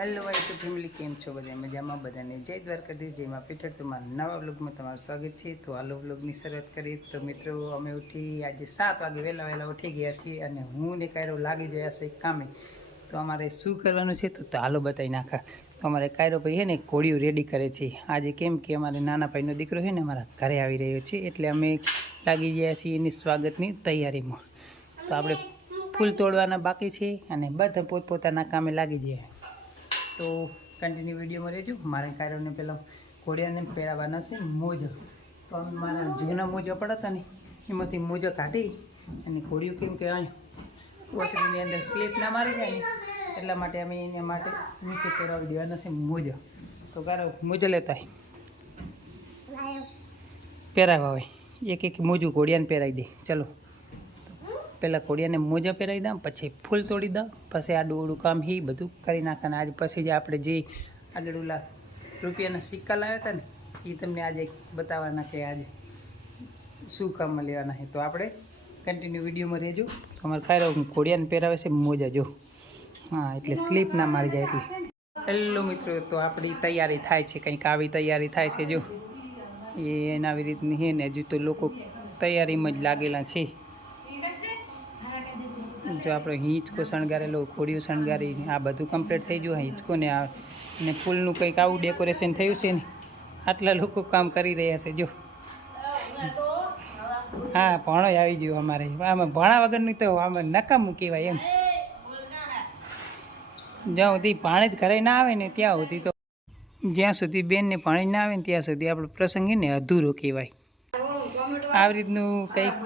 Hello YouTube family, કેમ છો? બધા મજામાં? બધાને જય દ્વારકાધીશ, જય માં પીઠળ. તમારા નવા વ્લોગમાં તમારું સ્વાગત છે. તો હાલો વ્લોગની શરૂઆત કરીએ. તો મિત્રો, અમે ઉઠી આજે 7 વાગે વહેલા ઉઠી ગયા છીએ અને હું ને કાયરો લાગી ગયા છે કામે. તો અમારે શું કરવાનું છે તો હાલો બતાવી નાખા. તો અમારે કાયરો ભાઈ છે ને ઘોડિયું રેડી કરે છે આજે, કેમ કે અમારે નાના ભાઈનો દીકરો છે ને અમારા ઘરે આવી રહ્યો છે, એટલે અમે લાગી ગયા છીએ એની સ્વાગતની તૈયારીમાં. તો આપણે ફૂલ તોડવાના બાકી છે અને બધા પોતપોતાના કામે લાગી જાય. તો કન્ટિન્યુ વિડીયોમાં રહેજો. મારે કાયરોને પહેલાં ઘોડિયાને પહેરાવવાના છે મોજા. તો અમે મારા જૂના મોજા પડાતા ને એમાંથી મોજા કાઢી અને ઘોડિયું, કેમ કે ઓસરીની અંદર સ્લીપ ના મારી જાય ને એટલા માટે અમે એના માટે નીચે પહેરાવી દેવાના છે મોજા. તો કારો મોજા લેતા પહેરાવા હોય, એક એક મોજું ઘોડિયાને પહેરાવી દે. ચલો, પહેલાં ઘોડિયાને મોજા પહેરાવી દઉં, પછી ફૂલ તોડી દઉં, પછી આડું ઓડું કામ એ બધું કરી નાખવાના. આજે પછી જે આપણે જે આગળ ઓલા રૂપિયાના સિક્કા લાવ્યા હતા ને એ તમને આજે બતાવવાના કે આજે શું કામમાં લેવાના છે. તો આપણે કન્ટિન્યુ વિડીયોમાં રહેજો. તો અમારે કાયરો ઘોડિયાને પહેરાવે છે મોજા, જો. હા, એટલે સ્લીપ ના મારી જાય એટલે. હેલો મિત્રો, તો આપણી તૈયારી થાય છે, કંઈક આવી તૈયારી થાય છે. જો એને આવી રીતની છે ને, હજુ તો લોકો તૈયારીમાં જ લાગેલા છે. જો આપણે હિંચકો શણગારેલો, ઘોડિયું શણગારી, આ બધું કમ્પ્લીટ થઈ ગયું. હિંચકો ને અને ફૂલનું કંઈક આવું ડેકોરેશન થયું છે ને, આટલા લોકો કામ કરી રહ્યા છે. જો હા, ભણો આવી ગયો અમારે. આમાં ભણા વગરની તો આમાં નકામું કહેવાય એમ. જ્યાં સુધી પાણી જ ઘરે ના આવે ને ત્યાં સુધી તો, જ્યાં સુધી બેનને પાણી ના આવે ને ત્યાં સુધી આપણો પ્રસંગ ને અધૂરો કહેવાય. આવી રીતનું કંઈક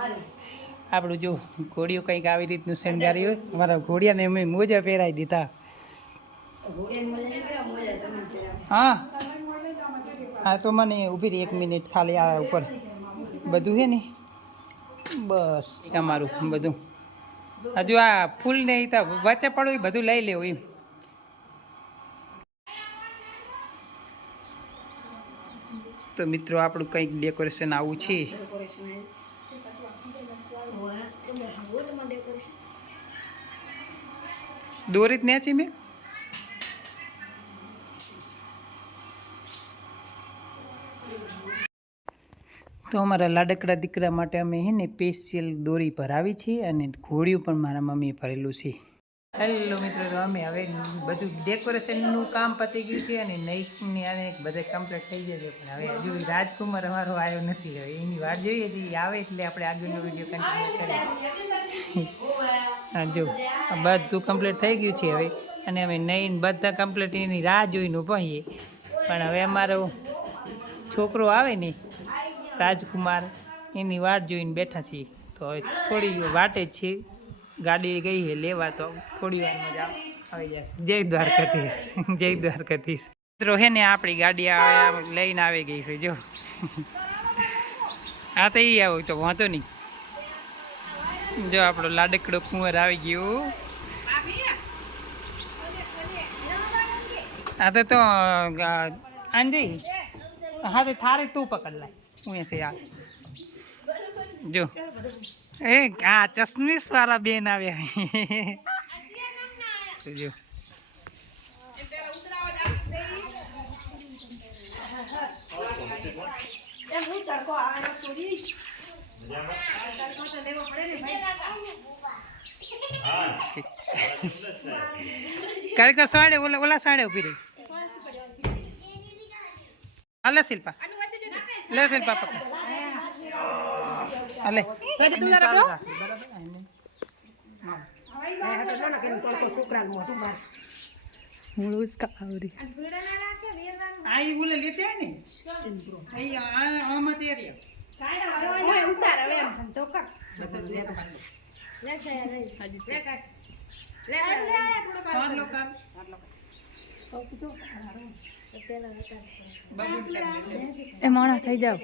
આપણું જો ઘોડિયું કંઈક આવી રીતનું શણગારી હોય. અમારા ઘોડિયાને અમે મોજા પહેરાવી દીધા. હા હા, તો મને ઊભી રહી 1 મિનિટ ખાલી. આ ઉપર બધું છે ને, બસ અમારું બધું હજુ આ ફૂલ ને તો વચ્ચે પડું, એ બધું લઈ લેવું એમ. તો મિત્રો, આપણું કંઈક ડેકોરેશન આવું છે. દોરી જ નેચી મેં. તો અમારા લાડકડા દીકરા માટે અમે હે ને સ્પેશિયલ દોરી ભરાવી છે અને ઘોડિયું પણ મારા મમ્મીએ ભરેલું છે. હેલો મિત્રો, તો અમે હવે બધું ડેકોરેશનનું કામ પતી ગયું છે અને નૈકની આને બધે કમ્પ્લીટ થઈ જશે. પણ હવે હજુ રાજકુમાર અમારો આવ્યો નથી. હવે એની વાત જોઈએ છે, એ આવે એટલે આપણે આગળનો વિડીયો કન્ટિન્યુ કરીએ. હા, જો બધું કમ્પ્લીટ થઈ ગયું છે હવે, અને અમે નહીં બધા કમ્પ્લીટ એની રાહ જોઈને ઊભા છીએ. પણ હવે અમારો છોકરો આવે ને રાજકુમાર, એની વાટ જોઈને બેઠા છીએ. તો હવે થોડી વાટે જ છે, ગાડી ગઈ છે લેવા, તો થોડી વારમાં જ આવી જશે. જય દ્વારકાધીશ, જય દ્વારકાધીશ. મિત્રો હે ને આપણી ગાડી લઈને આવી ગઈ છે. જો આ તો એ આવો તો વાંધો નહીં. જો આપણો લાડકડો કુંવર આવી ગયો. આ તો આંજી હા, તો થારે તું પકડ લાય. હું એથી આ જો એ આ ચશ્મીશ વાળા બેન આવ્યા. જો કારિકા સાડે ઓલા સાડે ઉભી રહી. હાલે શિલ્પા, લે શિલ્પા પકડ. હાલે એ મોણા થઈ જાવ.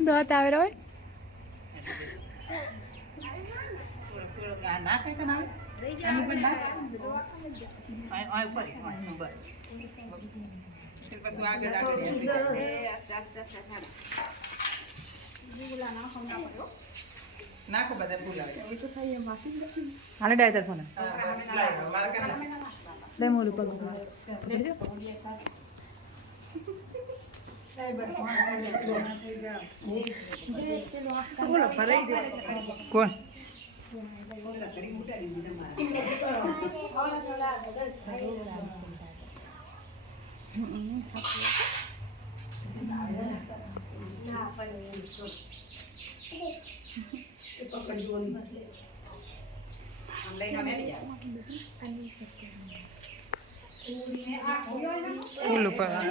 દોત આવે રો નાખે કે ના આનું પણ નાખ આ ઉપર બસ શિલ્પા તું આગળ નાખો બધા બોલાવે હાલે ડાયર ફોન લે મોરું પગ કોણ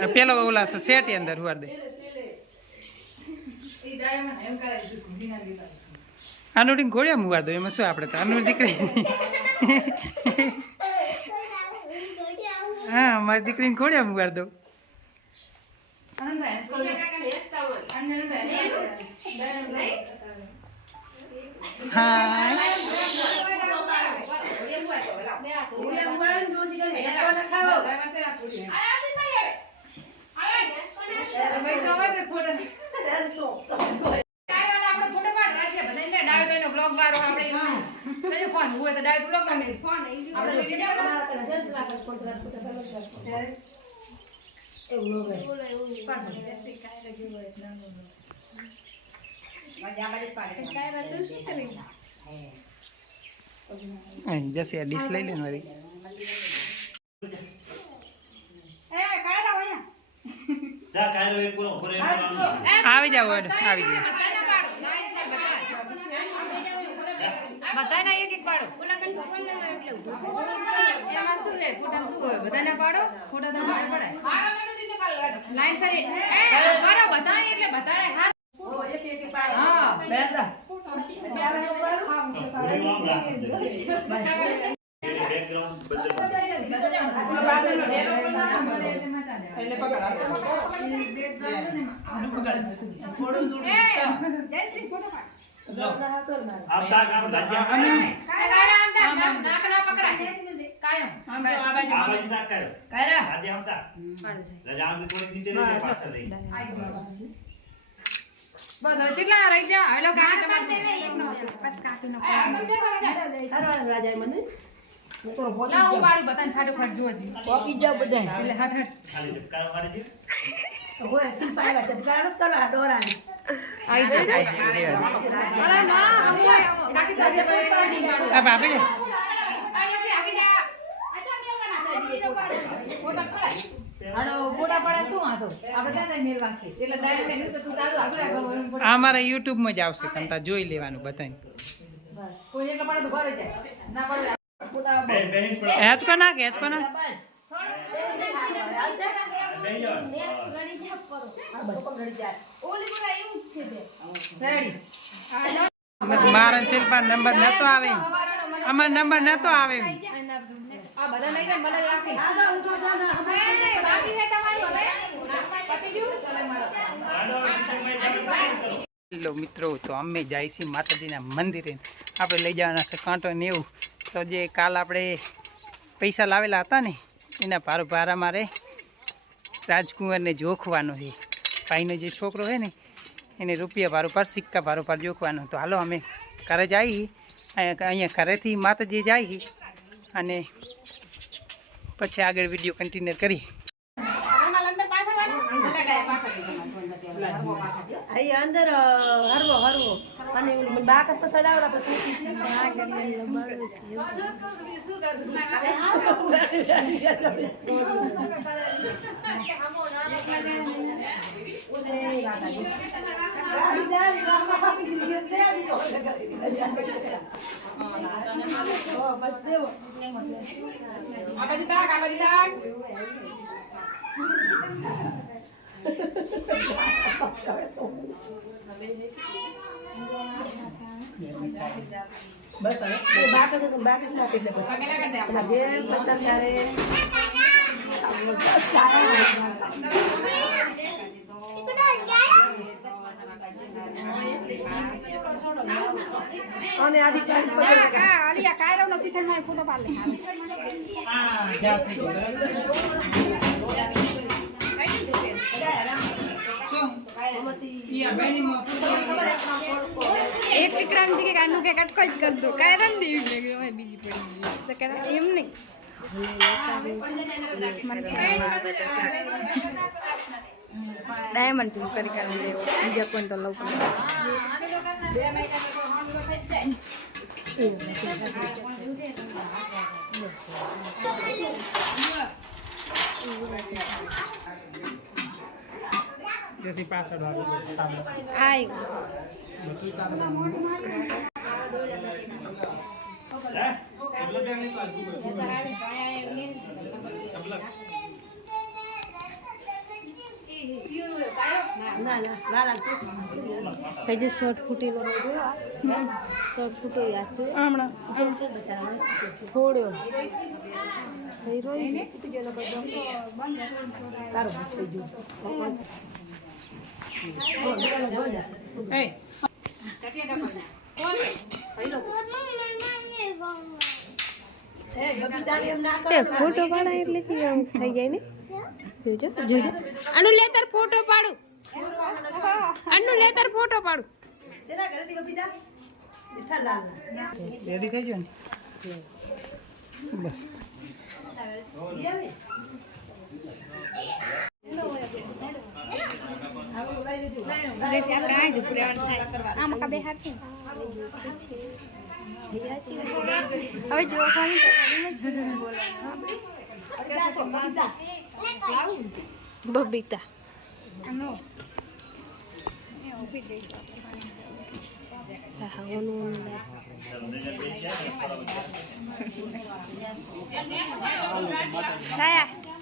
પેલો ઓલા સેટ અંદર હુવાર દે આનું ઘોડિયા મુવા દો એમાં શું આપણે તો આનું દીકરી હા મારી દીકરીને ઘોડિયા મુવાર દો જશે આ ડીશ લઈ લે ને મારી આવી જાવ આવી જાવ બધાના એક એક પાડો કોના કઈ ખબર ન હોય એટલે એમાં શું છે ફોટા શું હોય બધાને પાડો ફોટા તો પાડે લાઈન સરી કરો બધાને એટલે બધાને હાથ એક એક પાડો હા બેંદા બસ કેટલા રહી જા હેલો કાકી બસ કાકી નો રાજા મને લા હું બાળી બતાન ફાટફાટ જોજી કોપી જાવ બધા એટલે હટ હટ ખાલી ચપકારો મારી દે ઓય સિમ્પાયલા ચપકારો કરા ડોરાની આઈ દે અરે ના ઓય કાકી તો આ બાબી આયા આકી જા અચ્છા મેલવાના છે ફોટા પડાય આડો ફોટા પડાય શું આતો આપણે જાને મેલવાસી એટલે ડાયરેક્ટ મેં તો તું તારું આગળ આગળ આ મારા YouTube માં જ આવશે તમે તા જોઈ લેવાનું બધાને બસ કોઈ એકલા પડે તો ઘરે જાય ના પડે હેચકો ના મારા શિલ્પા નંબર નતો આવે અમાર નંબર નતો આવે આ બધા નહીં મને રાખી બાકી છે તમારું હવે પતી ગયું ચલે મારો હેલો મિત્રો તો અમે જાય છીએ માતાજીના મંદિરે આપણે લઈ જવાના છે કાંટો ને એવું તો જે કાલ આપણે પૈસા લાવેલા હતા ને એના ભારા મારે રાજકુંવરને જોખવાનો છે ભાઈનો જે છોકરો છે ને એને રૂપિયા ભારો પર સિક્કા ભારો પર જોખવાનો તો હાલો અમે ઘરે જઈએ અહીંયા ઘરેથી માતાજી જઈએ અને પછી આગળ વિડીયો કન્ટિન્યુ કરી અંદર હરવો અને બાકસ તો સજાવતા બસ હવે બાકી છે ના એટલે બસ એમાં જે પતંગ ત્યારે અને આડી કાયરો નથી થઈને ફોટો પાડ લે હા જા થઈ ગયો શું યા બેની માં એક વિક્રાંતિ કે કાનું કે કટકો જ કર દો કાયરન દેવી લે ગયો હે બીજી પડી તો કે એમ નહીં ડાયમંડ તું કરી કરી લેવો બીજા કોઈ તો લઉં જैसे पासवर्ड वाला सामने આઈ જે શોર્ટ ફૂટેલો શોર્ટ ફૂટો યાદ છે હમણાં થોડ્યો થઈ રોઈ તારો થઈ ગયું ए ફોટો પાડા એટલે થઈ જાય ને જોજો જોજો આનો લે તાર ફોટો પાડું આનો લે તાર ફોટો પાડું रेडी થઈ ગયો ને બસ આમ કા બેહાર છે હવે જો બબીતા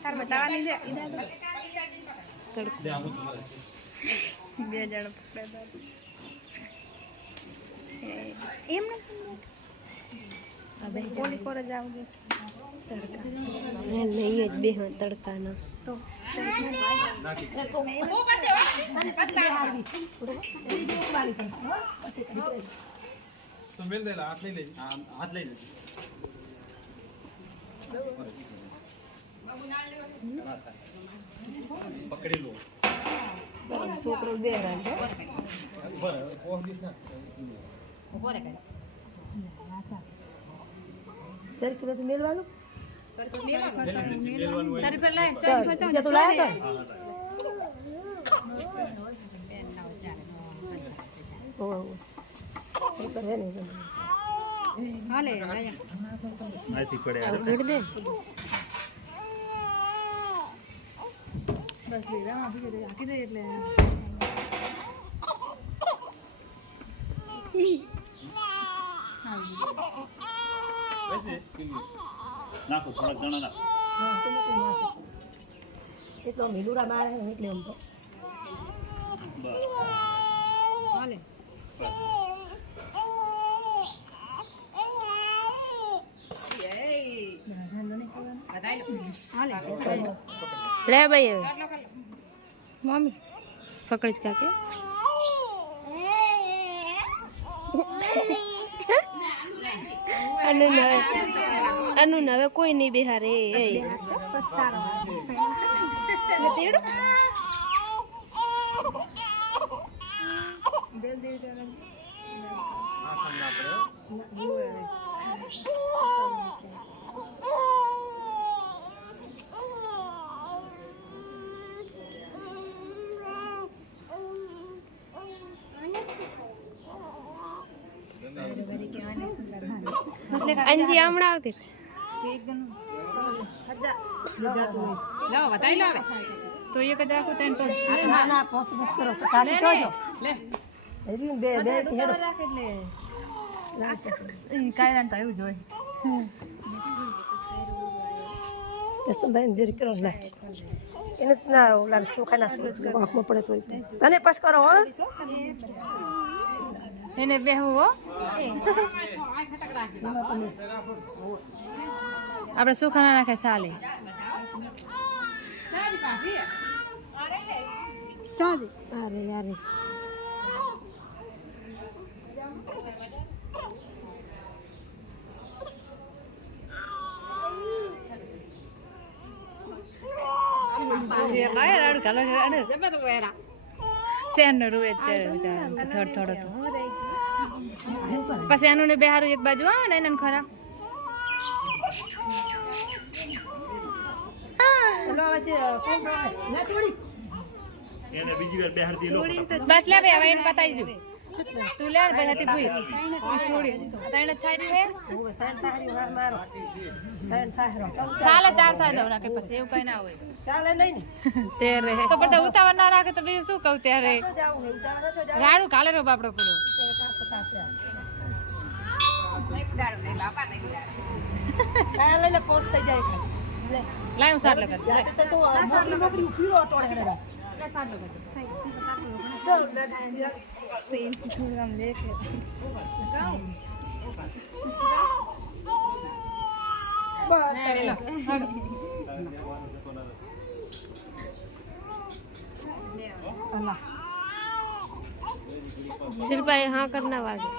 તાર બતાવવાની છે બે જણ એમ નથી કોની કોર જ આવું નહીં જ બે તડકાનો સંભેલ દે હાથ લઈ લે હાથ લઈ લે પકડી લો છોકરો બે રાંધે સર કે બધું મેળવાનું સરી પર લે બીજા તો લાયા તો કરે ને હાલે આથી પડે રેડ દે બસ લે આપી દે આકી દે એટલે નાખો થોડા ઘણા નાખો એટલો મિલુરા મારે એટલે એમ તો હાલે લે ભાઈ હવે મમ્મી પકડ જ કાકે અનુ હવે કોઈ નહીં બિહારે અંજી હમણાં આવતી લાવો બતાવી લો હવે તો એક જ રાખો તને તો ના ના પોસ બસ કરો ખાલી જોજો લે એવી બે બે હેડ રાખ એટલે ઈ કાયરાન તો એવું જ હોય એસ્તો દાઈન જરી કરો લે એને ના ઓલા સુખા ના આંખમાં પડે તો તને પાસ કરો હો એને બેહવું હો આપણે સુખા ના નાખે ચાલે અરે યાર ચેન રૂએ છે થોડો થોડો પછી આનું ને બેહારું એક બાજુ આવે ને એને ખરા બસ લે ભાઈ હવે એને પતાવી દઉં તું લે ભાઈ હતી ભૂઈ છોડી તને થાય હે સાલે 4 થાય દઉં રાખે પછી એવું કઈ ના હોય ચાલે નહીં ને તે રે તો પણ ઉતાવળ ના રાખે તો બીજું શું કહું ત્યારે રાડું કાલે રો બાપડો પૂરો લઈને પોસ્ટ થઈ જાય લાવ સાર લગન તો નોકરી ફીરો અટોડે હેડા શિલ્પા हाँ करना वागे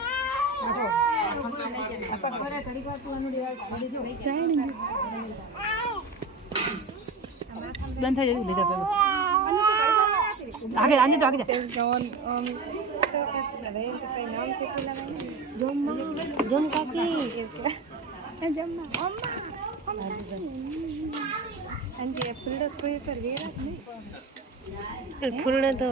બંધ થઈ જવું લીધા પેલું આગે આને તો આગે जम काकी फूल तो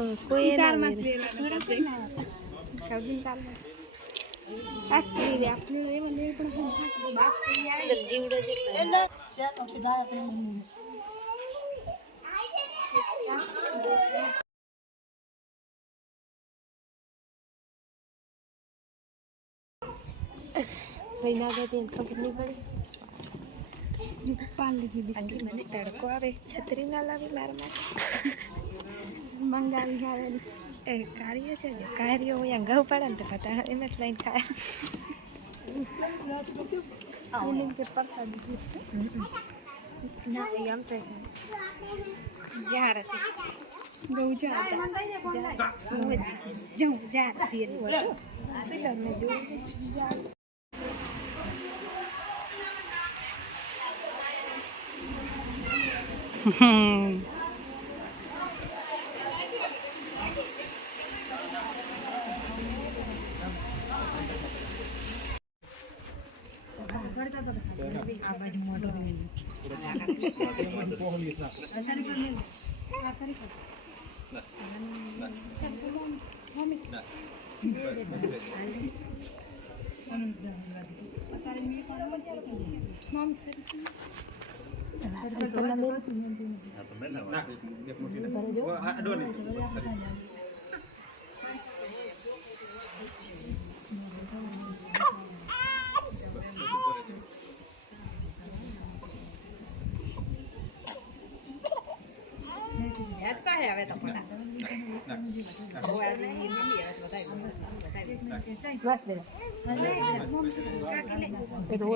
कोई ना गई खबर नहीं पड़ी पाल लीजिए बिस्किट मैंने तड़को आवे छतरी ना लावी मार मार मंगावी आवेली ए कार्य છે જો કાર્ય હોય ઘઉં પડે ને તો કટા એમ જ લઈને ખાય આવું કે પરસાદ ના એમ તો જા રહી બહુ જા જઉં જા રહી સિલર ને જો આજ કાહે આવે તો પટા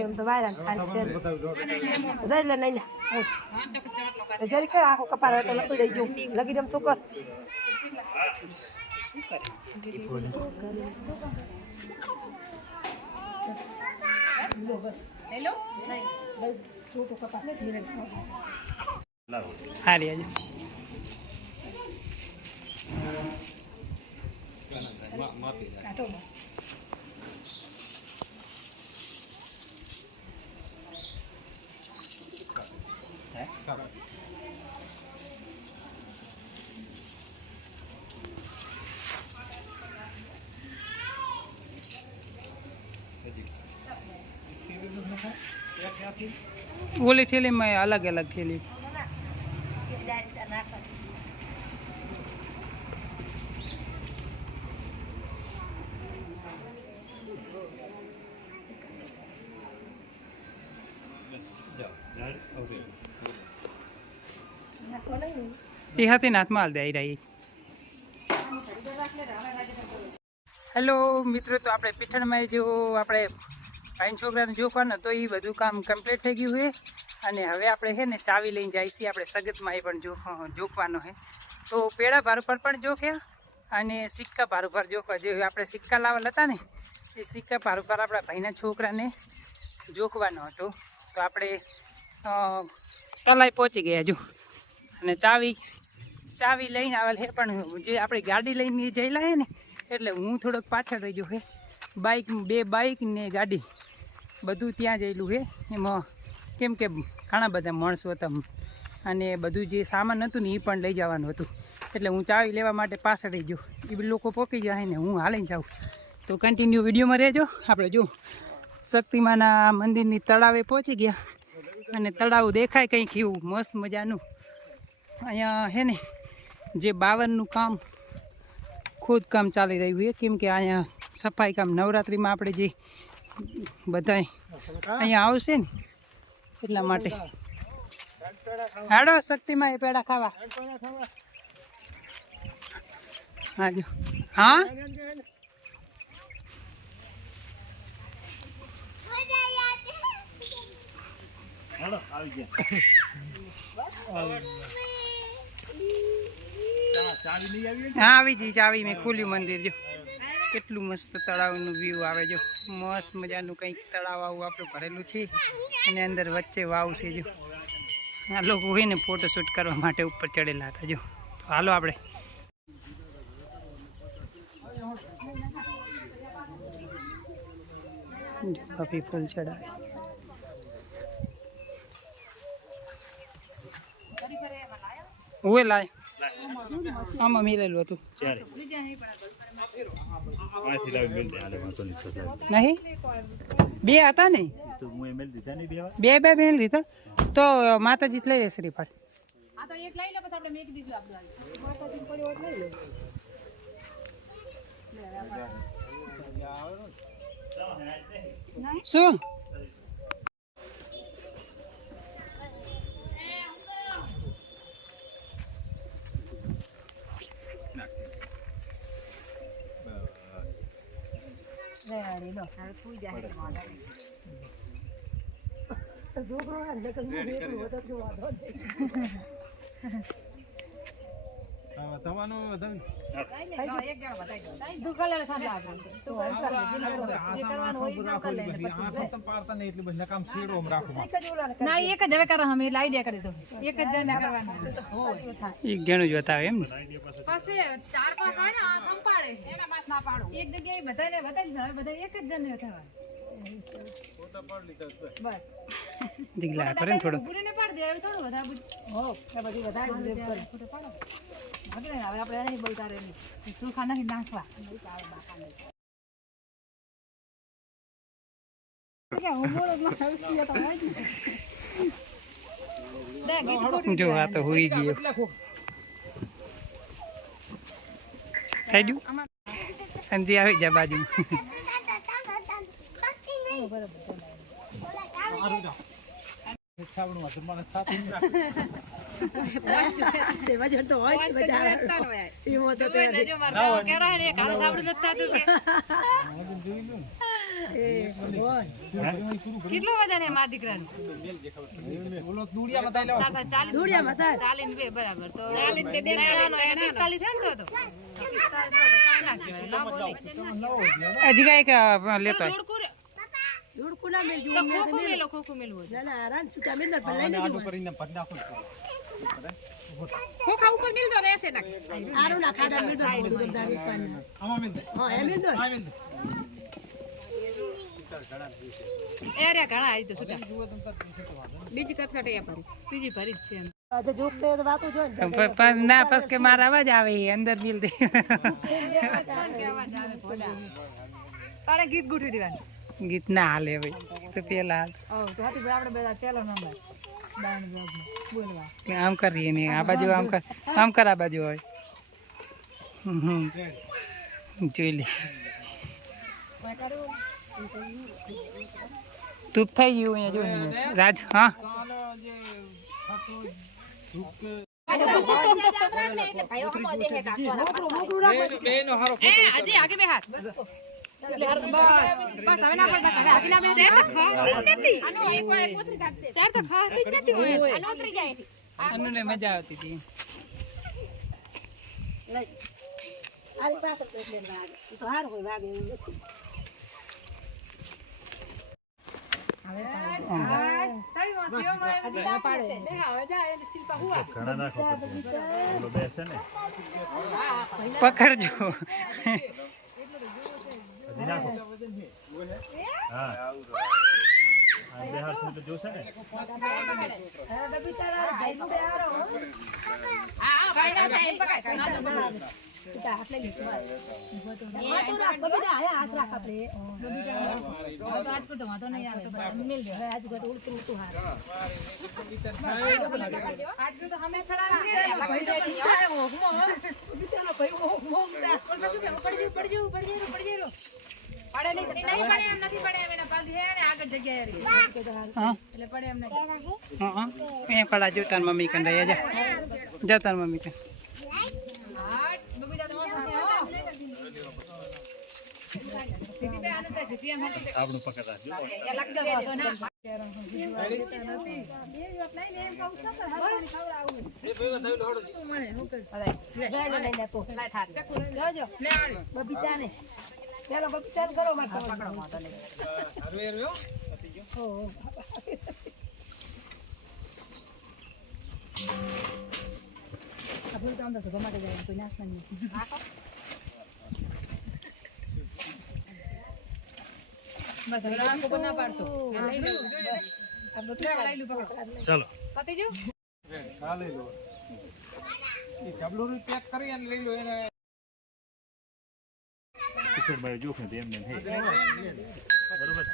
એમ તો વાયરા ખાલી નહીં જરી કર આખો કપાર તો લપી દઈ જો લગી રમ શું કર હેલો હારી આજે ઓલી થેલીમાં અલગ અલગ થેલી એ હાથે હાથમાં હાલ દે આવી રહી હેલો મિત્રો તો આપણે પીઠણમાં જેવો આપણે ભાઈ છોકરાને જોખવાનું તો એ બધું કામ કમ્પ્લીટ થઈ ગયું છે અને હવે આપણે છે ને ચાવી લઈને જાય છીએ આપણે સગતમાં એ પણ જોખવાનો છે તો પેડા ભાર ઉપર પણ જોખ્યા અને સિક્કા ભાર ઉપર જોખવા જે આપણે સિક્કા લાવેલ હતા ને એ સિક્કા ભાર ઉપર આપણા ભાઈના છોકરાને જોખવાનો હતો તો આપણે તલાઈ પહોંચી ગયા જો અને ચાવી લઈને આવેલ છે પણ જે આપણી ગાડી લઈને જયેલા છે ને એટલે હું થોડોક પાછળ રહી ગયો છે બે બાઇક ને ગાડી બધું ત્યાં જયેલું છે એમાં કેમ કે ઘણા બધા માણસો હતા અને બધું જે સામાન હતું ને એ પણ લઈ જવાનું હતું એટલે હું ચાવી લેવા માટે પાછળ રહી ગયો એ લોકો પોકી જાય ને હું હાલીને જાઉં તો કન્ટિન્યુ વિડીયોમાં રહેજો આપણે જો શક્તિમાના મંદિરની તળાવે પહોંચી ગયા અને તળાવ દેખાય કંઈક એવું મસ્ત મજાનું અહીંયા છે ને જે બાવરનું કામ ખોદકામ ચાલી રહ્યું છે કેમ કે અહીંયા સફાઈ કામ નવરાત્રિમાં આપણે જે બધા અહીંયા આવશે ને એટલા માટે હાડો શક્તિમાં એ પેડા ખાવા હા જો હા હા આવી જઈ ચાવી મેં ખોલ્યું મંદિર જો કેટલું મસ્ત તળાવનું વ્યૂ આવે જો મસ્ત મજાનું કંઈક તળાવ આવું આપણું ભરેલું છે અને અંદર વચ્ચે વાવ છે જો આ લોકો હોય ને ફોટોશૂટ કરવા માટે ઉપર ચડેલા હતા જો તો હાલો આપણે જો કાફી ફૂલ ચડાવે ઓએ લાય આમાં મિલેલું હતું નહીં બે હતા ને બે મેળ દીધા તો માતાજી જ લઈ લે શ્રીફળ શું એક જણું જ બતાવે એમ ને પાસે 4-5 હોય ને આ સંપાડે છે એના માથ ના પાડો એક જગ્યાએ બધાને બતાવી હવે બધા એક જ જણને થવા બસ દીગલા કરે ને થોડો ગુરુને પાડ દે એવું થોડું બધા હો એ બધી વધારે ફોટો પાડો હવે આપણે એને બોલતા રહેલી સુખા નહીં નાખવા જો આ તો હોઈ ગયો થઈ ગયું અંજી આવી જા બાજુ કેટલો વજન એમ આ દીકરાનું ચાલીને બે બરાબર તો 45 થયો તો હજી કઈક લેતો ખોખું મેલવું ખોખા ઉપર મિલતો રહેશે ના એરિયા ઘણા આવી તો સુટા બીજી કથા બીજી ભરી જ છે ના બસ કે મારા અવાજ આવે અંદર મિલ દે તારે ગીત ગોઠવી દેવાનું ગીત ના હાલે ભાઈ તો પેલા આપણે બધા પેલો નંબર આમ કરીએ ને આ બાજુ આમ કર આ બાજુ હોય જોઈ લે તું થઈ ગયું અહીંયા જો રાજ હા બસ હવે ના પડ બસ હવે હાથી ના બે તે તો ખાતી નથી આનો એક વાર કોથરી કાઢતે તાર તો ખાતી જ નથી હોય આનો ઉતરી જાય અનુને મજા આવતી હતી આલી પાસે તો એટલે લાગે ઈ તો હાર હોય વાગે એવું નથી તારી વાસીઓ મને પાડે દે હવે જા એની શિલ્પા હુઆ ઘણા નાખો ઓલો બેસે ને પકડજો હજી નાખો હા આ બે હાથ તો જોશે ને હા ભાઈ ના ટાઈમ પકાય ના ઈતા હાથ લઈ લે તો રાખ બબીતા આયા હાથ રાખ આપણે બબીતા આજ પર તો વાંધો નહીં આવે મિલ દે આજ ગટ ઉડતું તું હાથ આજ તો હમે ચડાવી દે ભાઈ તો આયો બબીતાનો ભાઈ મોંગતા પડજે પડે નહીં પડે એમ નથી પડે એમ એના પગ છે ને આગળ જગ્યાએ રહી હા એટલે પડે એમ નહીં હા એ પડા જો તાર મમ્મી કન રહી જા તાર મમ્મી કન હાટ બબીતા તો સાથે હો દીદી બે આનું છે જીતી એમ હતી આપણું પકડ રાખજો યા લાગતી દે ના લઈ તો લાય થાર જોજો લે આડી બબીતા ને પેલો બબીતા ને કરો માર પકડો માતો લે આપણે તો આમ તો સભા માટે જાય કોઈ નાખવાનું નથી બસ હવે આમ કોણ ના પાડશો લઈ લો લઈ લો પકડો ચાલો પતી જો પિક્ચર ભાઈ જોખમ તો એમને હે બરોબર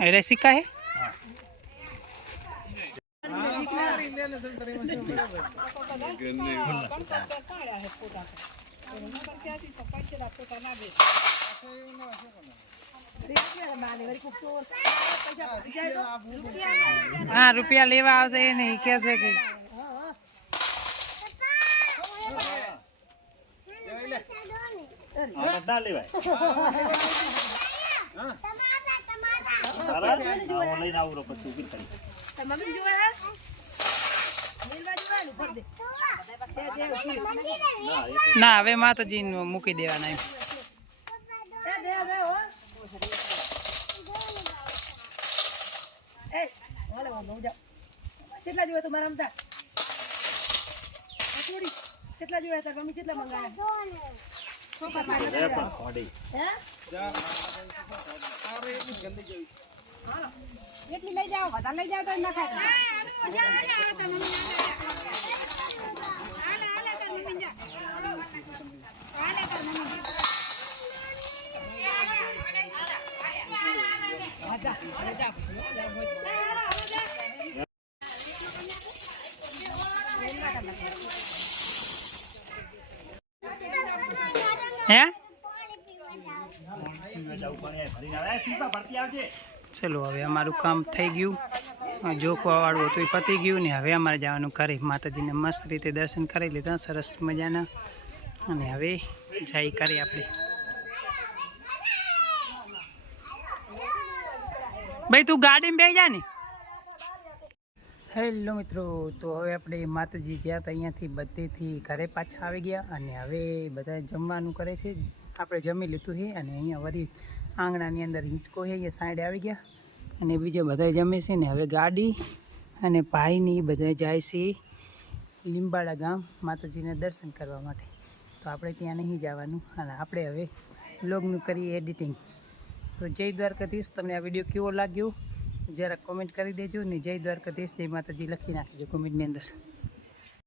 અરે સિક્કા હે હા રૂપિયા લેવા આવશે એ નહીં કહેશે કે ના લેવાય લઈને આવું પછી ઉભી કરી મમ્મી જોવે હે નીલવા જોવાનું ભર દે ના હવે માતાજી મૂકી દેવાના એમ દે હો એ હાલે વાળો જા કેટલા જોવે તો મારા મતા થોડી કેટલા જોવે તાર મમ્મી કેટલા મંગાયા રે પણ ખોડી હે એટલી લઈ જાઓ વધારે લઈ જાઓ તો ના ખાય હે ચલો હવે અમારું કામ થઈ ગયું જોખવા વાળું હતું એ પતી ગયું ને હવે અમારે જવાનું ઘરે માતાજીને મસ્ત રીતે દર્શન કરી લીધા સરસ મજાના અને હવે જઈ કરી આપણે ભાઈ તું ગાડીમાં બેસી જા ને હેલો મિત્રો તો હવે આપણે માતાજી ગયા હતા અહીંયાથી બધેથી ઘરે પાછા આવી ગયા અને હવે બધા જમવાનું કરે છે આપણે જમી લીધું છે અને અહીંયા વળી આંગણાની અંદર હિંચકો છે અહીંયા સાઈડે આવી ગયા અને બીજા બધા જમે છે ને હવે ગાડી અને ભાઈની બધા જાય છે લીંબાડા ગામ માતાજીને દર્શન કરવા માટે તો આપણે ત્યાં નહીં જવાનું અને આપણે હવે વ્લોગનું કરીએ એડિટિંગ તો જય દ્વારકાધીશ તમને આ વિડીયો કેવો લાગ્યો જરા કોમેન્ટ કરી દેજો ને જય દ્વારકાધીશ જય માતાજી લખી નાખજો કોમેન્ટની અંદર